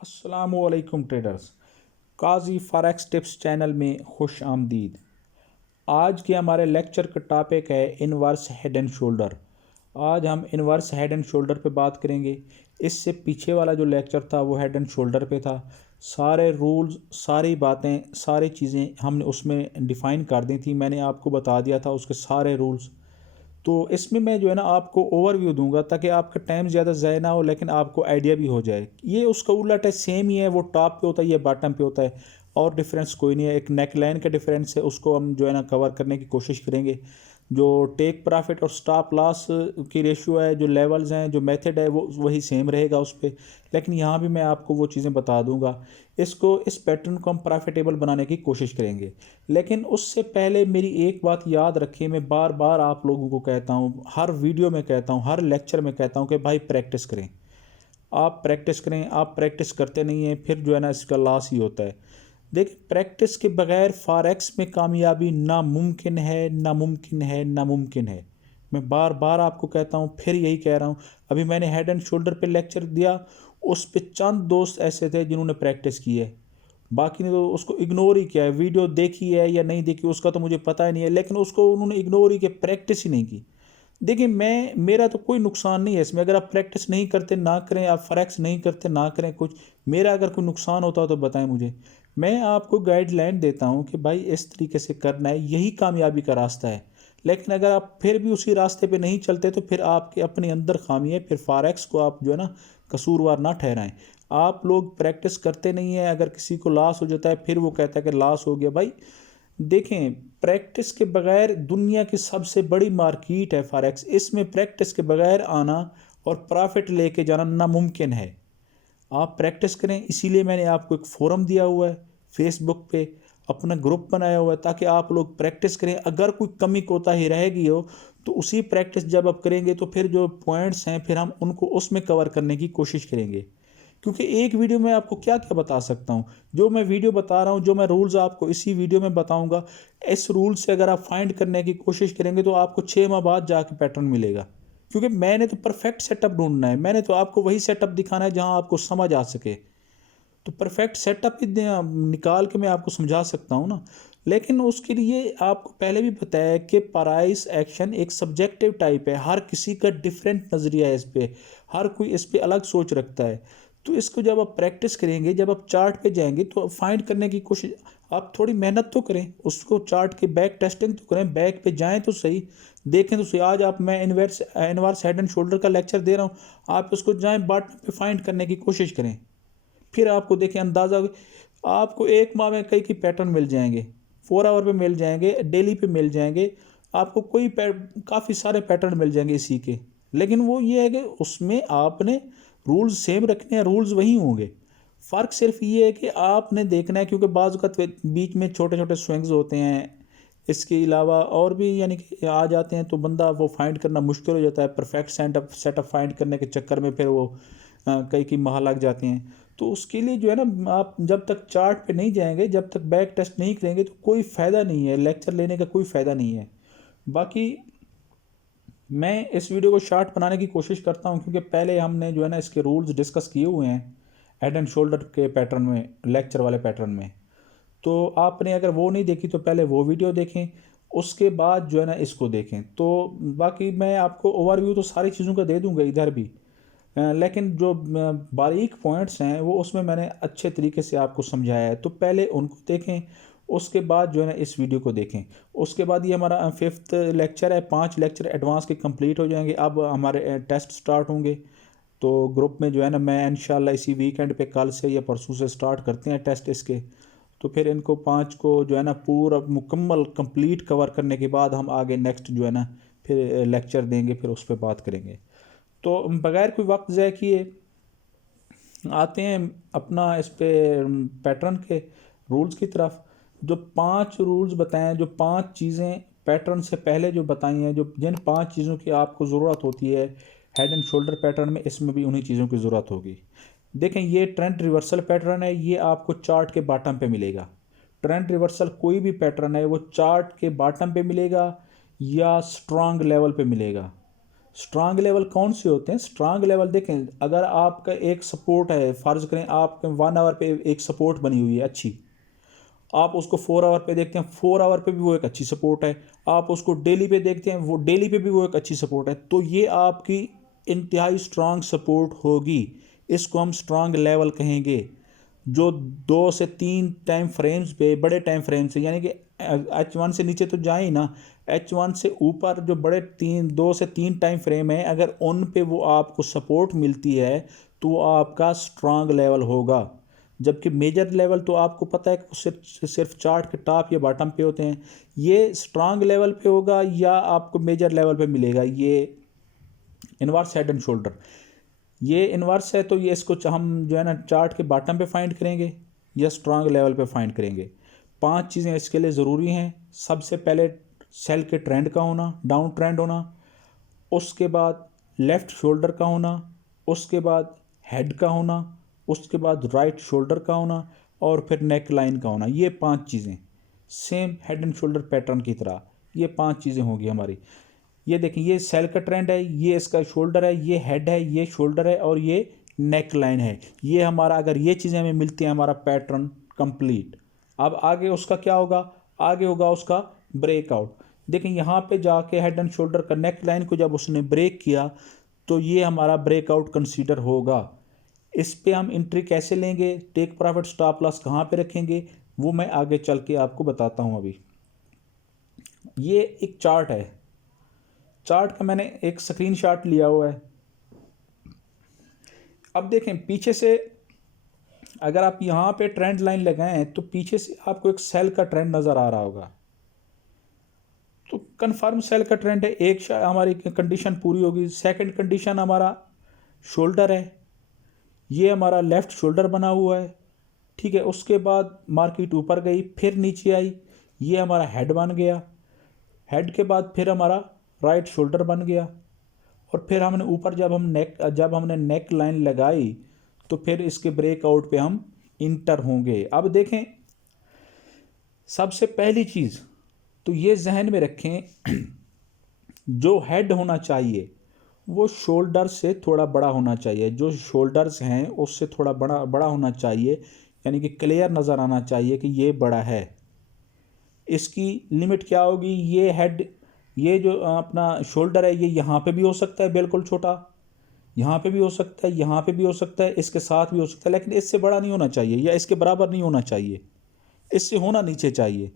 अस्सलामुअलैकुम ट्रेडर्स। काजी forex tips channel में खुश आमदीद। आज के हमारे लेक्चर का टॉपिक है इनवर्स हेड एंड शोल्डर। आज हम इनवर्स हेड एंड शोल्डर पे बात करेंगे। इससे पीछे वाला जो लेक्चर था वो हेड एंड शोल्डर पे था। सारे रूल्स, सारी बातें, सारी चीज़ें हमने उसमें डिफ़ाइन कर दी थी। मैंने आपको बता दिया था उसके सारे रूल्स। तो इसमें मैं जो है ना आपको ओवरव्यू दूंगा ताकि आपका टाइम ज़्यादा ज़ाय ना हो, लेकिन आपको आइडिया भी हो जाए। ये उसका उलट है, सेम ही है। वो टॉप पे होता है, ये बॉटम पे होता है, और डिफरेंस कोई नहीं है। एक नेक लाइन का डिफरेंस है, उसको हम जो है ना कवर करने की कोशिश करेंगे। जो टेक प्रॉफिट और स्टॉप लॉस की रेशियो है, जो लेवल्स हैं, जो मेथड है, वो वही सेम रहेगा उस पर। लेकिन यहाँ भी मैं आपको वो चीज़ें बता दूंगा। इस पैटर्न को हम प्रॉफिटेबल बनाने की कोशिश करेंगे। लेकिन उससे पहले मेरी एक बात याद रखिए, मैं बार बार आप लोगों को कहता हूँ, हर वीडियो में कहता हूँ, हर लेक्चर में कहता हूँ कि भाई प्रैक्टिस करें। आप प्रैक्टिस करें। आप प्रैक्टिस करते नहीं हैं, फिर जो है ना इसका लॉस ही होता है। देखिए, प्रैक्टिस के बगैर फॉरेक्स में कामयाबी नामुमकिन है, नामुमकिन है, नामुमकिन है। मैं बार बार आपको कहता हूँ, फिर यही कह रहा हूँ। अभी मैंने हेड एंड शोल्डर पे लेक्चर दिया, उस पे चंद दोस्त ऐसे थे जिन्होंने प्रैक्टिस की है, बाकी ने तो उसको इग्नोर ही किया है। वीडियो देखी है या नहीं देखी उसका तो मुझे पता ही नहीं है, लेकिन उसको उन्होंने इग्नोर ही किया, प्रैक्टिस ही नहीं की। देखिए, मेरा तो कोई नुकसान नहीं है इसमें। अगर आप प्रैक्टिस नहीं करते ना करें, आप फॉरेक्स नहीं करते ना करें कुछ। मेरा अगर कोई नुकसान होता हो तो बताएं मुझे। मैं आपको गाइडलाइन देता हूं कि भाई इस तरीके से करना है, यही कामयाबी का रास्ता है। लेकिन अगर आप फिर भी उसी रास्ते पे नहीं चलते तो फिर आपके अपने अंदर खामी है। फिर फॉरेक्स को आप जो है ना कसूरवार ना ठहराएं। आप लोग प्रैक्टिस करते नहीं हैं, अगर किसी को लॉस हो जाता है फिर वो कहता है कि लॉस हो गया। भाई देखें, प्रैक्टिस के बगैर दुनिया की सबसे बड़ी मार्केट है फॉरेक्स। इसमें प्रैक्टिस के बगैर आना और प्रॉफिट लेके जाना नामुमकिन है। आप प्रैक्टिस करें। इसीलिए मैंने आपको एक फोरम दिया हुआ है फेसबुक पे, अपना ग्रुप बनाया हुआ है, ताकि आप लोग प्रैक्टिस करें। अगर कोई कमी कोताही रहेगी हो तो उसी प्रैक्टिस जब आप करेंगे तो फिर जो पॉइंट्स हैं फिर हम उनको उसमें कवर करने की कोशिश करेंगे। क्योंकि एक वीडियो में आपको क्या क्या बता सकता हूँ। जो मैं वीडियो बता रहा हूँ, जो मैं रूल्स आपको इसी वीडियो में बताऊंगा, इस रूल से अगर आप फाइंड करने की कोशिश करेंगे तो आपको 6 माह बाद जाके पैटर्न मिलेगा। क्योंकि मैंने तो परफेक्ट सेटअप ढूंढना है, मैंने तो आपको वही सेटअप दिखाना है जहां आपको समझ आ सके। तो परफेक्ट सेटअप ही निकाल के मैं आपको समझा सकता हूँ ना। लेकिन उसके लिए आपको पहले भी पता है कि प्राइस एक्शन एक सब्जेक्टिव टाइप है। हर किसी का डिफरेंट नज़रिया है इस पे, हर कोई इस पे अलग सोच रखता है। तो इसको जब आप प्रैक्टिस करेंगे, जब आप चार्ट पे जाएंगे तो फाइंड करने की कोशिश, आप थोड़ी मेहनत तो करें, उसको चार्ट की बैक टेस्टिंग तो करें, बैक पे जाएं तो सही, देखें तो सही। आज आप मैं इनवर्स हेड एंड शोल्डर का लेक्चर दे रहा हूँ, आप उसको जाएं बॉटम पे फाइंड करने की कोशिश करें। फिर आपको देखें अंदाज़ा, आपको 1 माह में कई पैटर्न मिल जाएंगे। 4 आवर पे मिल जाएंगे, डेली पे मिल जाएंगे, आपको काफ़ी सारे पैटर्न मिल जाएंगे इसी के। लेकिन वो ये है कि उसमें आपने रूल्स सेम रखने हैं, रूल्स वही होंगे। फ़र्क सिर्फ ये है कि आपने देखना है, क्योंकि बाज़ वक़्त बीच में छोटे छोटे स्विंग्स होते हैं। इसके अलावा और भी यानी कि आ जाते हैं, तो बंदा वो फाइंड करना मुश्किल हो जाता है। परफेक्ट सेटअप फाइंड करने के चक्कर में फिर वो कई माह लग जाते हैं। तो उसके लिए जो है ना, आप जब तक चार्ट पे नहीं जाएंगे, जब तक बैक टेस्ट नहीं करेंगे तो कोई फ़ायदा नहीं है, लेक्चर लेने का कोई फ़ायदा नहीं है। बाकी मैं इस वीडियो को शॉर्ट बनाने की कोशिश करता हूँ, क्योंकि पहले हमने जो है ना इसके रूल्स डिस्कस किए हुए हैं हेड एंड शोल्डर के पैटर्न में, लेक्चर वाले पैटर्न में। तो आपने अगर वो नहीं देखी तो पहले वो वीडियो देखें, उसके बाद जो है ना इसको देखें। तो बाकी मैं आपको ओवरव्यू तो सारी चीज़ों का दे दूंगा इधर भी। लेकिन जो बारीक पॉइंट्स हैं वो उसमें मैंने अच्छे तरीके से आपको समझाया है, तो पहले उनको देखें, उसके बाद जो है ना इस वीडियो को देखें। उसके बाद ये हमारा 5th लेक्चर है। 5 लेक्चर एडवांस के कंप्लीट हो जाएंगे। अब हमारे टेस्ट स्टार्ट होंगे। तो ग्रुप में जो है ना, मैं इंशाल्लाह इसी वीकेंड पे, कल से या परसों से स्टार्ट करते हैं टेस्ट इसके। तो फिर इनको 5 को जो है ना पूरा मुकम्मल कंप्लीट कवर करने के बाद हम आगे नेक्स्ट जो है ना फिर लेक्चर देंगे, फिर उस पर बात करेंगे। तो बगैर कोई वक्त ज़ाय किए आते हैं अपना इस पे पैटर्न के रूल्स की तरफ। जो 5 रूल्स बताएं, जो 5 चीज़ें पैटर्न से पहले जो बताई हैं, जो जिन 5 चीज़ों की आपको ज़रूरत होती है हेड एंड शोल्डर पैटर्न में, इसमें भी उन्हीं चीज़ों की ज़रूरत होगी। देखें, ये ट्रेंड रिवर्सल पैटर्न है, ये आपको चार्ट के बॉटम पे मिलेगा। ट्रेंड रिवर्सल कोई भी पैटर्न है वो चार्ट के बॉटम पे मिलेगा या स्ट्रांग लेवल पे मिलेगा। स्ट्रांग लेवल कौन से होते हैं? स्ट्रांग लेवल देखें, अगर आपका एक सपोर्ट है, फ़र्ज़ करें आपके 1 आवर पे एक सपोर्ट बनी हुई है अच्छी, आप उसको 4 आवर पे देखते हैं, 4 आवर पे भी वो एक अच्छी सपोर्ट है, आप उसको डेली पे देखते हैं, वो डेली पे भी वो एक अच्छी सपोर्ट है, तो ये आपकी इंतहाई स्ट्रांग सपोर्ट होगी। इसको हम स्ट्रांग लेवल कहेंगे। जो 2 से 3 टाइम फ्रेम्स पे, बड़े टाइम फ्रेम से, यानी कि H1 से नीचे तो जाए ही ना, H1 से ऊपर जो बड़े 2 से 3 टाइम फ्रेम है, अगर उन पे वो आपको सपोर्ट मिलती है तो वो आपका स्ट्रांग लेवल होगा। जबकि मेजर लेवल तो आपको पता है कि सिर्फ चार्ट के टॉप या बॉटम पे होते हैं। ये स्ट्रांग लेवल पे होगा या आपको मेजर लेवल पे मिलेगा। ये इनवर्स हेड एंड शोल्डर, ये इनवर्स है तो ये इसको हम जो है ना चार्ट के बॉटम पे फाइंड करेंगे या स्ट्रांग लेवल पे फाइंड करेंगे। 5 चीज़ें इसके लिए ज़रूरी हैं। सबसे पहले सेल के ट्रेंड का होना, डाउन ट्रेंड होना, उसके बाद लेफ़्ट शोल्डर का होना, उसके बाद हेड का होना, उसके बाद राइट शोल्डर का होना और फिर नेक लाइन का होना। ये 5 चीज़ें same head and shoulder pattern की तरह ये 5 चीज़ें होंगी हमारी। ये देखिए, ये सेल का ट्रेंड है, ये इसका शोल्डर है, ये हेड है, ये शोल्डर है और ये नेक लाइन है। ये हमारा, अगर ये चीज़ें हमें मिलती हैं, हमारा पैटर्न कंप्लीट। अब आगे उसका क्या होगा? आगे होगा उसका ब्रेकआउट। देखिए यहाँ पे जाके हेड एंड शोल्डर का नेक लाइन को जब उसने ब्रेक किया तो ये हमारा ब्रेकआउट कंसीडर होगा। इस पे हम एंट्री कैसे लेंगे, टेक प्रॉफिट स्टॉप लॉस कहाँ पे रखेंगे, वो मैं आगे चल के आपको बताता हूँ। अभी ये एक चार्ट है, चार्ट का मैंने एक स्क्रीनशॉट लिया हुआ है। अब देखें पीछे से, अगर आप यहाँ पे ट्रेंड लाइन लगाएं तो पीछे से आपको एक सेल का ट्रेंड नज़र आ रहा होगा। तो कंफर्म सेल का ट्रेंड है। एक हमारी कंडीशन पूरी होगी। सेकंड कंडीशन हमारा शोल्डर है, ये हमारा लेफ़्ट शोल्डर बना हुआ है, ठीक है। उसके बाद मार्केट ऊपर गई, फिर नीचे आई, ये हमारा हेड बन गया। हेड के बाद फिर हमारा राइट शोल्डर बन गया और फिर हमने ऊपर जब हमने नेक लाइन लगाई तो फिर इसके ब्रेकआउट पे हम इंटर होंगे। अब देखें, सबसे पहली चीज़ तो ये जहन में रखें, जो हेड होना चाहिए वो शोल्डर से थोड़ा बड़ा होना चाहिए। जो शोल्डर्स हैं उससे थोड़ा बड़ा बड़ा होना चाहिए, यानी कि क्लियर नज़र आना चाहिए कि ये बड़ा है। इसकी लिमिट क्या होगी? ये हेड, ये जो अपना शोल्डर है, ये यहाँ पे भी हो सकता है बिल्कुल छोटा, यहाँ पे भी हो सकता है, यहाँ पे भी हो सकता है, इसके साथ भी हो सकता है, लेकिन इससे बड़ा नहीं होना चाहिए या इसके बराबर नहीं होना चाहिए, इससे होना नीचे चाहिए।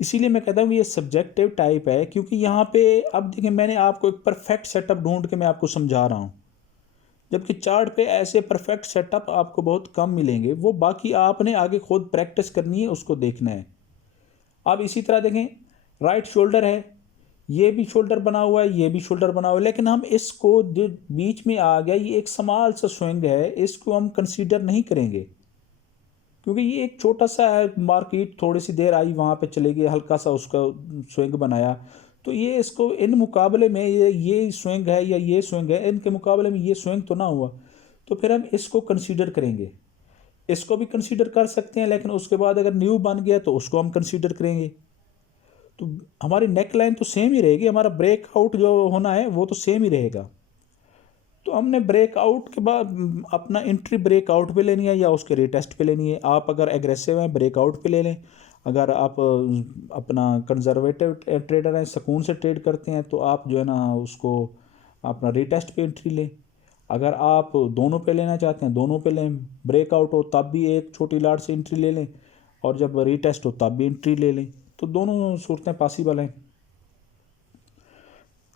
इसीलिए मैं कहता हूँ ये सब्जेक्टिव टाइप है, क्योंकि यहाँ पे अब देखिए मैंने आपको एक परफेक्ट सेटअप ढूंढ के मैं आपको समझा रहा हूँ, जबकि चार्ट पे ऐसे परफेक्ट सेटअप आपको बहुत कम मिलेंगे। वो बाकी आपने आगे खुद प्रैक्टिस करनी है, उसको देखना है। अब इसी तरह देखें, राइट शोल्डर है, ये भी शोल्डर बना हुआ है, ये भी शोल्डर बना हुआ है, लेकिन हम इसको जो बीच में आ गया, ये एक स्मॉल सा स्विंग है, इसको हम कंसीडर नहीं करेंगे क्योंकि ये एक छोटा सा है। मार्केट थोड़ी सी देर आई, वहाँ पे चले गए, हल्का सा उसका स्विंग बनाया, तो ये इसको इन मुकाबले में ये स्विंग है या ये स्विंग है, इनके मुकाबले में ये स्विंग तो ना हुआ, तो फिर हम इसको कंसीडर करेंगे। इसको भी कंसीडर कर सकते हैं, लेकिन उसके बाद अगर न्यू बन गया तो उसको हम कंसीडर करेंगे। तो हमारी नेक लाइन तो सेम ही रहेगी, हमारा ब्रेकआउट जो होना है वो तो सेम ही रहेगा। तो हमने ब्रेकआउट के बाद अपना एंट्री ब्रेकआउट पे लेनी है या उसके रिटेस्ट पे लेनी है। आप अगर एग्रेसिव हैं ब्रेकआउट पे ले लें, अगर आप अपना कंजर्वेटिव ट्रेडर हैं, सुकून से ट्रेड करते हैं, तो आप जो है ना उसको अपना रिटेस्ट पे एंट्री लें। अगर आप दोनों पे लेना चाहते हैं दोनों पे लें, ब्रेकआउट हो तब भी एक छोटी लाट से एंट्री ले लें और जब रिटेस्ट हो तब भी एंट्री ले लें, तो दोनों सूरतें पॉसिबल हैं।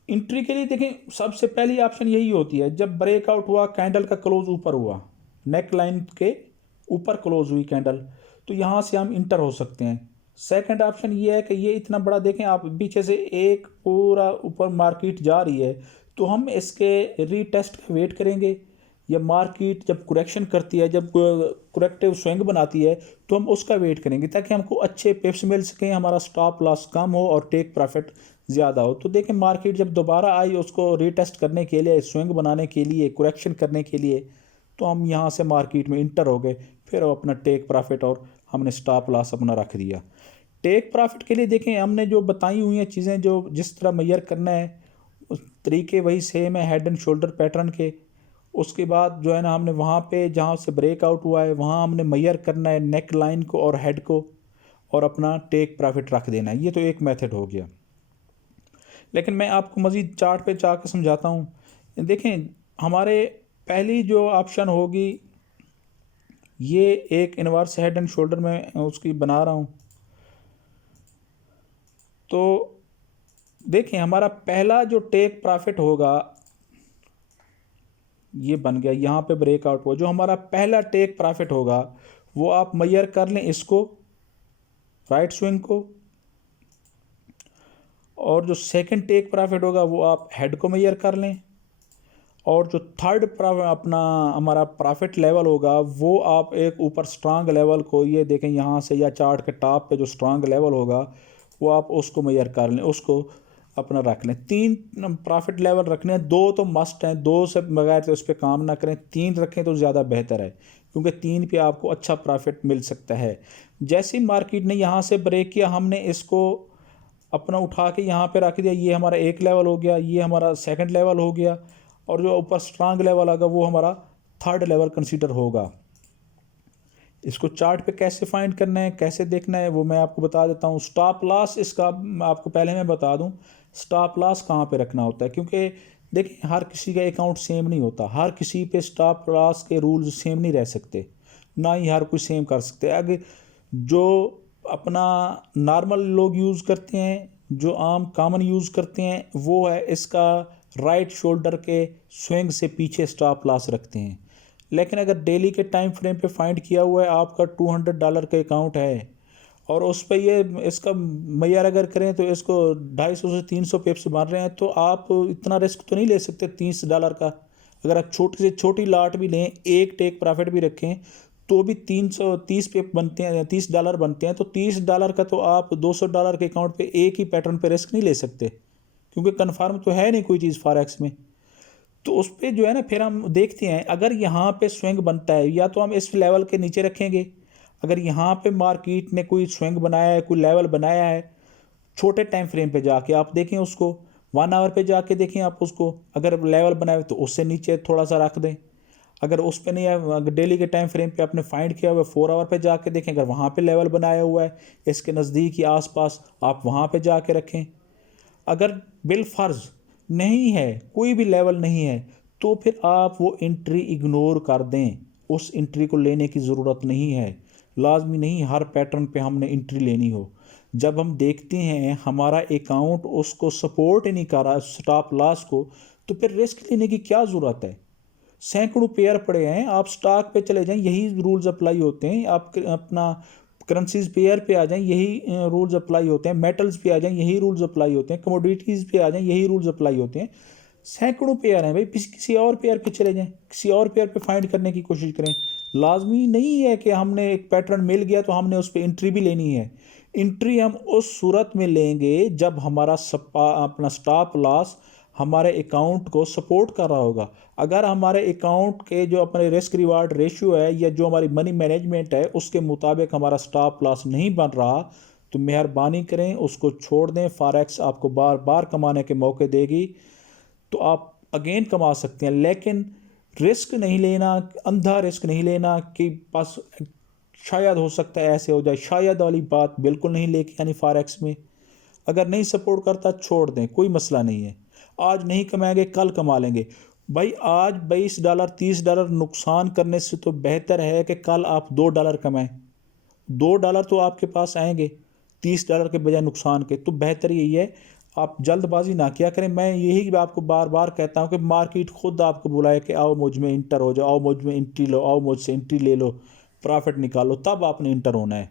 एंट्री के लिए देखें, सबसे पहली ऑप्शन यही होती है, जब ब्रेकआउट हुआ, कैंडल का क्लोज ऊपर हुआ, नेक लाइन के ऊपर क्लोज हुई कैंडल, तो यहाँ से हम इंटर हो सकते हैं। सेकंड ऑप्शन ये है कि ये इतना बड़ा, देखें आप, पीछे से एक पूरा ऊपर मार्केट जा रही है, तो हम इसके रीटेस्ट का वेट करेंगे, या मार्केट जब करेक्शन करती है, जब करेक्टिव स्विंग बनाती है, तो हम उसका वेट करेंगे ताकि हमको अच्छे पिप्स मिल सकें, हमारा स्टॉप लॉस कम हो और टेक प्रॉफिट ज़्यादा हो। तो देखें मार्केट जब दोबारा आई उसको रीटेस्ट करने के लिए, स्विंग बनाने के लिए, करेक्शन करने के लिए, तो हम यहाँ से मार्केट में इंटर हो गए, फिर अपना टेक प्रॉफिट और हमने स्टॉप लॉस अपना रख दिया। टेक प्रॉफिट के लिए देखें हमने जो बताई हुई हैं चीज़ें, जो जिस तरह मेजर करना है तरीके वही सेम है हेड एंड शोल्डर पैटर्न के। उसके बाद जो है ना हमने वहाँ पे जहाँ से ब्रेकआउट हुआ है वहाँ हमने मेजर करना है नेक लाइन को और हेड को और अपना टेक प्रॉफिट रख देना है। ये तो एक मेथड हो गया, लेकिन मैं आपको मज़ीद चार्ट पे जाकर समझाता हूँ। देखें, हमारे पहली जो ऑप्शन होगी, ये एक इनवर्स हेड एंड शोल्डर में उसकी बना रहा हूँ। तो देखें, हमारा पहला जो टेक प्रॉफिट होगा ये बन गया, यहाँ पे ब्रेकआउट हुआ। जो हमारा पहला टेक प्रॉफिट होगा वो आप मेजर कर लें इसको, राइट स्विंग को, और जो सेकंड टेक प्रॉफिट होगा वो आप हेड को मेजर कर लें, और जो थर्ड अपना हमारा प्रॉफिट लेवल होगा वो आप एक ऊपर स्ट्रांग लेवल को, ये देखें यहाँ से या चार्ट के टॉप पे जो स्ट्रांग लेवल होगा वो आप उसको मेजर कर लें, उसको अपना रख लें। 3 प्रॉफिट लेवल रखने हैं, 2 तो मस्ट हैं, 2 से बगैर तो उस पर काम ना करें, 3 रखें तो ज़्यादा बेहतर है, क्योंकि 3 पे आपको अच्छा प्रॉफिट मिल सकता है। जैसे ही मार्केट ने यहाँ से ब्रेक किया, हमने इसको अपना उठा के यहाँ पे रख दिया। ये हमारा एक लेवल हो गया, ये हमारा सेकंड लेवल हो गया, और जो ऊपर स्ट्रांग लेवल आएगा वो हमारा थर्ड लेवल कंसीडर होगा। इसको चार्ट पे कैसे फाइंड करना है, कैसे देखना है, वो मैं आपको बता देता हूँ। स्टॉप लॉस इसका आपको पहले मैं बता दूँ, स्टॉप लॉस कहाँ पे रखना होता है, क्योंकि देखिए हर किसी का अकाउंट सेम नहीं होता, हर किसी पे स्टॉप लॉस के रूल्स सेम नहीं रह सकते, ना ही हर कोई सेम कर सकते। अगर जो अपना नॉर्मल लोग यूज़ करते हैं, जो आम कॉमन यूज़ करते हैं, वो है इसका राइट शोल्डर के स्विंग से पीछे स्टॉप लॉस रखते हैं। लेकिन अगर डेली के टाइम फ्रेम पे फाइंड किया हुआ है, आपका $200 का अकाउंट है और उस पर ये इसका मैयर अगर करें तो इसको 250 से 300 पिप्स बन रहे हैं, तो आप इतना रिस्क तो नहीं ले सकते $30 का। अगर आप छोटी से छोटी लाट भी लें, एक टेक प्रॉफिट भी रखें, तो भी 330 पिप बनते हैं, $30 बनते हैं। तो $30 का तो आप $200 के अकाउंट पे एक ही पैटर्न पे रिस्क नहीं ले सकते, क्योंकि कन्फर्म तो है नहीं कोई चीज़ फॉरेक्स में। तो उस पर जो है ना, फिर हम देखते हैं अगर यहाँ पे स्विंग बनता है, या तो हम इस लेवल के नीचे रखेंगे। अगर यहाँ पे मार्केट ने कोई स्विंग बनाया है, कोई लेवल बनाया है, छोटे टाइम फ्रेम पे जाके आप देखें उसको, 1 आवर पे जाके देखें आप उसको, अगर लेवल बनाया है तो उससे नीचे थोड़ा सा रख दें। अगर उस पर नहीं है, अगर डेली के टाइम फ्रेम पे आपने फाइंड किया हुआ है, 4 आवर पे जाके देखें, अगर वहाँ पे लेवल बनाया हुआ है इसके नज़दीक ही आसपास, आप वहाँ पे जाके रखें। अगर बिल फर्ज नहीं है, कोई भी लेवल नहीं है, तो फिर आप वो एंट्री इग्नोर कर दें, उस एंट्री को लेने की ज़रूरत नहीं है। लाजमी नहीं हर पैटर्न पे हमने एंट्री लेनी हो। जब हम देखते हैं हमारा अकाउंट उसको सपोर्ट ही नहीं कर रहा स्टॉप लॉस को, तो फिर रिस्क लेने की क्या ज़रूरत है। सैकड़ों पेयर पड़े हैं, आप स्टॉक पे चले जाएं, यही रूल्स अप्लाई होते हैं। आप अपना करेंसीज पेयर पे आ जाएं, यही रूल्स अप्लाई होते हैं। मेटल्स पे आ जाएं, यही रूल्स अप्लाई होते हैं। कमोडिटीज़ पे आ जाएं, यही रूल्स अप्लाई होते हैं। सैकड़ों पेयर हैं भाई, किसी और पेयर पे चले जाएं, किसी और पेयर पे फाइंड करने की कोशिश करें। लाजमी नहीं है कि हमने एक पैटर्न मिल गया तो हमने उस पर एंट्री भी लेनी है। एंट्री हम उस सूरत में लेंगे जब हमारा अपना स्टॉप लॉस हमारे अकाउंट को सपोर्ट कर रहा होगा। अगर हमारे अकाउंट के जो अपने रिस्क रिवार्ड रेशियो है या जो हमारी मनी मैनेजमेंट है उसके मुताबिक हमारा स्टॉप लॉस नहीं बन रहा, तो मेहरबानी करें उसको छोड़ दें। फॉरेक्स आपको बार बार कमाने के मौके देगी, तो आप अगेन कमा सकते हैं, लेकिन रिस्क नहीं लेना, अंधा रिस्क नहीं लेना कि बस शायद हो सकता है ऐसे हो जाए, शायद वाली बात बिल्कुल नहीं लेके आनी फॉरेक्स में। अगर नहीं सपोर्ट करता छोड़ दें, कोई मसला नहीं है। आज नहीं कमाएंगे कल कमा लेंगे भाई। आज $20 $30 नुकसान करने से तो बेहतर है कि कल आप $2 कमाएं। $2 तो आपके पास आएंगे $30 के बजाय नुकसान के। तो बेहतर यही है आप जल्दबाजी ना किया करें। मैं यही आपको बार बार कहता हूं कि मार्केट खुद आपको बुलाए कि आओ मुझ में इंटर हो जाओ, आओ मुझ में एंट्री लो, आओ मुझसे एंट्री ले लो, प्रॉफिट निकालो, तब आपने इंटर होना है।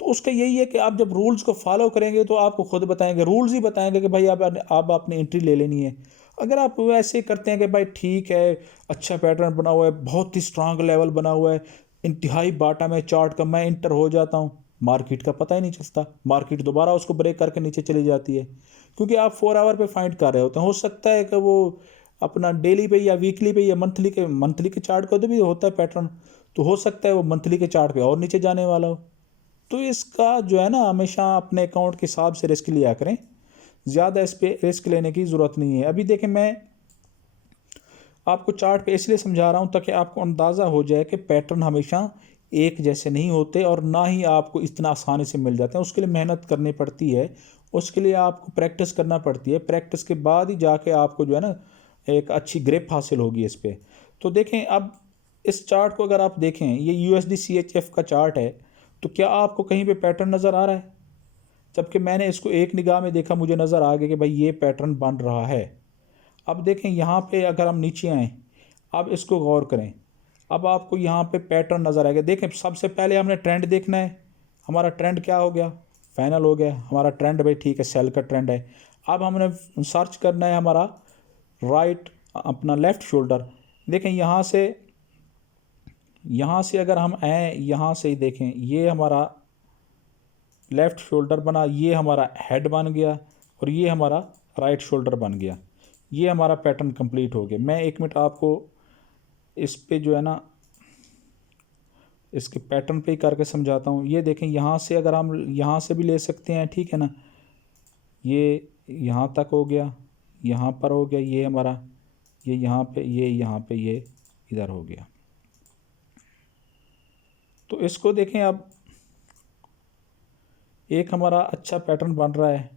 तो उसका यही है कि आप जब रूल्स को फॉलो करेंगे तो आपको खुद बताएंगे, रूल्स ही बताएंगे कि भाई आप आपने एंट्री ले लेनी है। अगर आप वैसे करते हैं कि भाई ठीक है, अच्छा पैटर्न बना हुआ है, बहुत ही स्ट्रांग लेवल बना हुआ है, इंतहाई बाटा में चार्ट का, मैं इंटर हो जाता हूँ, मार्केट का पता ही नहीं चलता, मार्केट दोबारा उसको ब्रेक करके नीचे चली जाती है, क्योंकि आप 4 आवर पे फाइंड कर रहे होते हैं। हो सकता है कि वो अपना डेली पे या वीकली पे या मंथली के चार्ट को तो भी होता है पैटर्न, तो हो सकता है वो मंथली के चार्ट पे और नीचे जाने वाला हो। तो इसका जो है ना, हमेशा अपने अकाउंट के हिसाब से रिस्क लिया करें। ज़्यादा इस पर रिस्क लेने की ज़रूरत नहीं है। अभी देखें, मैं आपको चार्ट पे इसलिए समझा रहा हूँ ताकि आपको अंदाज़ा हो जाए कि पैटर्न हमेशा एक जैसे नहीं होते और ना ही आपको इतना आसानी से मिल जाते हैं। उसके लिए मेहनत करनी पड़ती है, उसके लिए आपको प्रैक्टिस करना पड़ती है। प्रैक्टिस के बाद ही जाके आपको जो है ना एक अच्छी ग्रिप हासिल होगी इस पर। तो देखें, अब इस चार्ट को अगर आप देखें, ये USD-CHF का चार्ट है, तो क्या आपको कहीं पे पैटर्न नज़र आ रहा है? जबकि मैंने इसको एक निगाह में देखा, मुझे नज़र आ गया कि भाई ये पैटर्न बन रहा है। अब देखें यहाँ पे अगर हम नीचे आएँ, अब इसको गौर करें, अब आपको यहाँ पे पैटर्न नज़र आएगा। देखें, सबसे पहले हमने ट्रेंड देखना है। हमारा ट्रेंड क्या हो गया? फाइनल हो गया हमारा ट्रेंड। भाई ठीक है, सेल का ट्रेंड है। अब हमने सर्च करना है हमारा राइट, अपना लेफ़्ट शोल्डर। देखें यहाँ से अगर हम आए, यहाँ से ही देखें, ये हमारा लेफ़्ट शोल्डर बना, ये हमारा हेड बन गया और ये हमारा राइट शोल्डर बन गया। ये हमारा पैटर्न कंप्लीट हो गया। मैं एक मिनट आपको इस पे जो है ना इसके पैटर्न पे ही करके समझाता हूँ। ये देखें, यहाँ से अगर हम यहाँ से भी ले सकते हैं, ठीक है ना। ये यहाँ तक हो गया, यहाँ पर हो गया, ये हमारा, ये यहाँ पे, ये यहाँ पे, ये इधर हो गया। तो इसको देखें, अब एक हमारा अच्छा पैटर्न बन रहा है।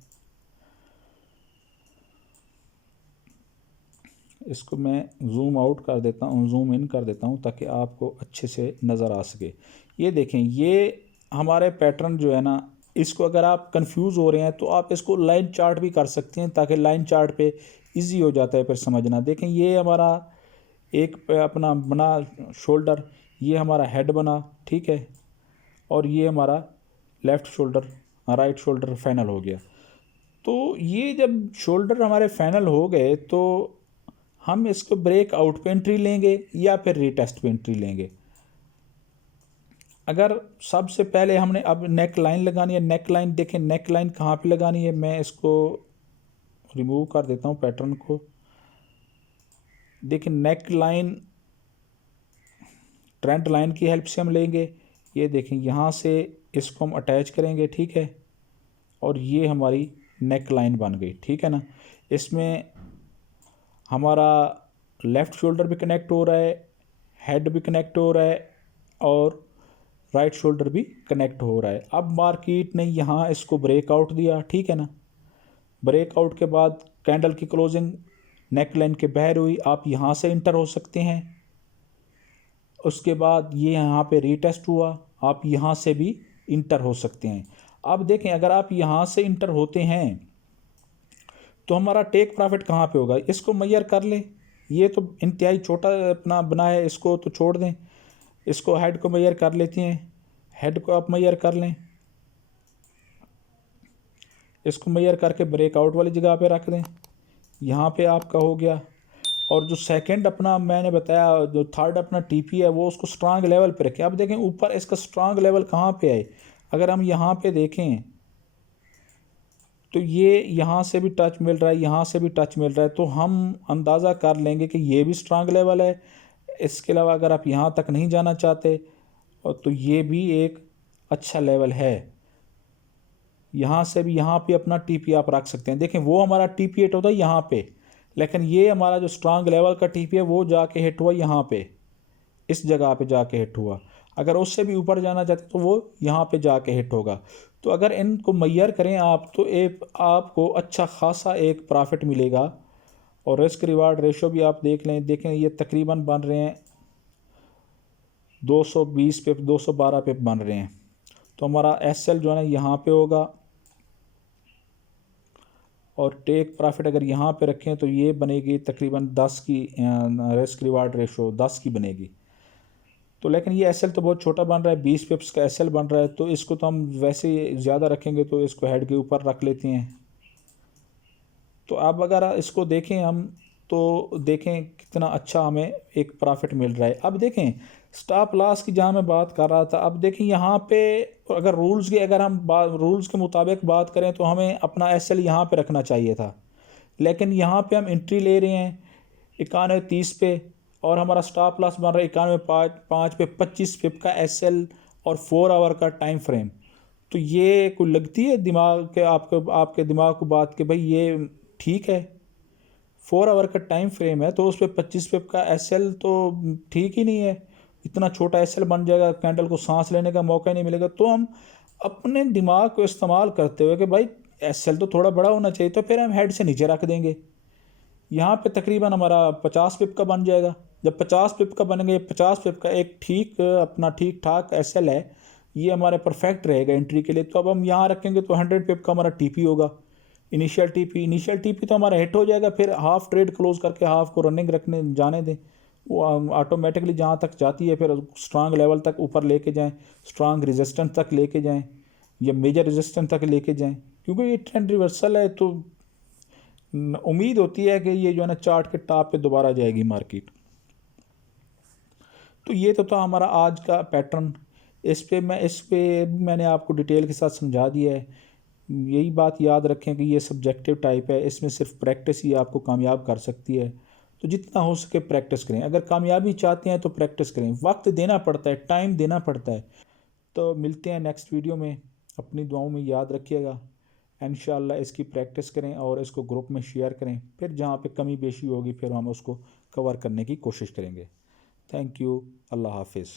इसको मैं जूम आउट कर देता हूँ, जूम इन कर देता हूँ ताकि आपको अच्छे से नज़र आ सके। ये देखें, ये हमारे पैटर्न जो है ना, इसको अगर आप कंफ्यूज हो रहे हैं तो आप इसको लाइन चार्ट भी कर सकते हैं ताकि लाइन चार्ट पे इजी हो जाता है फिर समझना। देखें, ये हमारा एक अपना बना शोल्डर, ये हमारा हेड बना, ठीक है, और ये हमारा left shoulder, right shoulder final हो गया। तो ये जब शोल्डर हमारे फाइनल हो गए तो हम इसको ब्रेक आउट पे एंट्री लेंगे या फिर रीटेस्ट पे एंट्री लेंगे। अगर सबसे पहले हमने अब नेक लाइन लगानी है, नेक लाइन देखें, नेक लाइन कहाँ पे लगानी है, मैं इसको रिमूव कर देता हूँ पैटर्न को। देखिए, नेक लाइन ट्रेंड लाइन की हेल्प से हम लेंगे। ये देखें, यहाँ से इसको हम अटैच करेंगे, ठीक है, और ये हमारी नेक लाइन बन गई, ठीक है ना। इसमें हमारा लेफ़्ट शोल्डर भी कनेक्ट हो रहा है, हेड भी कनेक्ट हो रहा है और राइट शोल्डर भी कनेक्ट हो रहा है। अब मार्केट ने यहाँ इसको ब्रेकआउट दिया, ठीक है ना। ब्रेकआउट के बाद कैंडल की क्लोजिंग नेक लाइन के बाहर हुई, आप यहाँ से इंटर हो सकते हैं। उसके बाद ये यहाँ पे रीटेस्ट हुआ, आप यहाँ से भी इंटर हो सकते हैं। अब देखें, अगर आप यहाँ से इंटर होते हैं तो हमारा टेक प्रॉफिट कहाँ पे होगा, इसको मेजर कर लें। ये तो इंतहाई छोटा अपना बना है, इसको तो छोड़ दें। इसको हेड को मेजर कर लेते हैं, हेड को आप मेजर कर लें, इसको मेजर करके ब्रेकआउट वाली जगह पे रख दें। यहाँ पे आपका हो गया। और जो सेकंड अपना मैंने बताया, जो थर्ड अपना टीपी है, वो उसको स्ट्रांग लेवल पे रखें। अब देखें, ऊपर इसका स्ट्रांग लेवल कहाँ पे है, अगर हम यहाँ पे देखें तो ये यहाँ से भी टच मिल रहा है, यहाँ से भी टच मिल रहा है, तो हम अंदाज़ा कर लेंगे कि ये भी स्ट्रांग लेवल है। इसके अलावा अगर आप यहाँ तक नहीं जाना चाहते और तो ये भी एक अच्छा लेवल है। यहाँ से भी यहाँ पे अपना टीपी आप रख सकते हैं। देखें, वो हमारा टीपी हिट होता है यहाँ पे, लेकिन ये हमारा जो स्ट्रांग लेवल का टीपी है वो जाके हिट हुआ यहाँ पे, इस जगह पे जाके हिट हुआ। अगर उससे भी ऊपर जाना चाहते तो वो यहाँ पे जाके हिट होगा। तो अगर इनको मैयर करें आप तो एक आपको अच्छा खासा एक प्रॉफिट मिलेगा। और रिस्क रिवार्ड रेशो भी आप देख लें, देखें ये तकरीबन बन रहे हैं 220 पिप, 212 पिप बन रहे हैं। तो हमारा एसएल जो है ना यहाँ पे होगा और टेक प्रॉफिट अगर यहाँ पे रखें तो ये बनेगी तकरीबन 10 की, रिस्क रिवार्ड रेशो 10 की बनेगी। तो लेकिन ये एसएल तो बहुत छोटा बन रहा है, 20 पिप्स का एसएल बन रहा है, तो इसको तो हम वैसे ज़्यादा रखेंगे तो इसको हेड के ऊपर रख लेते हैं। तो अब अगर इसको देखें हम तो देखें कितना अच्छा हमें एक प्रॉफिट मिल रहा है। अब देखें स्टॉप लॉस की जहाँ मैं बात कर रहा था, अब देखें यहाँ पे अगर रूल्स की अगर हम रूल्स के मुताबिक बात करें तो हमें अपना एसएल यहाँ पे रखना चाहिए था, लेकिन यहाँ पे हम एंट्री ले रहे हैं 91.30 पे और हमारा स्टॉप लॉस बन रहा है 91.5 पे, 25 पिप का एसएल और 4 आवर का टाइम फ्रेम। तो ये कोई लगती है दिमाग के आपके दिमाग को बात कि भाई ये ठीक है? 4 आवर का टाइम फ्रेम है तो उस पर 25 पिप का एसएल तो ठीक ही नहीं है। इतना छोटा एसएल बन जाएगा, कैंडल को सांस लेने का मौका ही नहीं मिलेगा। तो हम अपने दिमाग को इस्तेमाल करते हुए कि भाई एसएल तो थोड़ा बड़ा होना चाहिए, तो फिर हम हेड से नीचे रख देंगे। यहाँ पे तकरीबन हमारा 50 पिप का बन जाएगा। जब 50 पिप का बनेंगे, 50 पिप का एक अपना ठीक ठाक एसएल है, ये हमारे परफेक्ट रहेगा एंट्री के लिए। तो अब हम यहाँ रखेंगे तो 100 पिप का हमारा टीपी होगा, इनिशियल टीपी तो हमारा हिट हो जाएगा। फिर हाफ ट्रेड क्लोज करके हाफ को रनिंग रखने जाने दें, वो ऑटोमेटिकली जहाँ तक जाती है फिर स्ट्रांग लेवल तक ऊपर लेके जाएं, स्ट्रांग रेजिस्टेंस तक लेके जाएं या मेजर रेजिस्टेंस तक लेके जाएं। क्योंकि ये ट्रेंड रिवर्सल है तो उम्मीद होती है कि ये जो है ना चार्ट के टॉप पे दोबारा जाएगी मार्केट। तो ये तो था हमारा आज का पैटर्न। इस पे मैंने आपको डिटेल के साथ समझा दिया है। यही बात याद रखें कि ये सब्जेक्टिव टाइप है, इसमें सिर्फ प्रैक्टिस ही आपको कामयाब कर सकती है। तो जितना हो सके प्रैक्टिस करें। अगर कामयाबी चाहते हैं तो प्रैक्टिस करें, वक्त देना पड़ता है, टाइम देना पड़ता है। तो मिलते हैं नेक्स्ट वीडियो में। अपनी दुआओं में याद रखिएगा। इंशाअल्लाह इसकी प्रैक्टिस करें और इसको ग्रुप में शेयर करें। फिर जहाँ पे कमी बेशी होगी फिर हम उसको कवर करने की कोशिश करेंगे। Thank you. अल्लाह हाफिज़।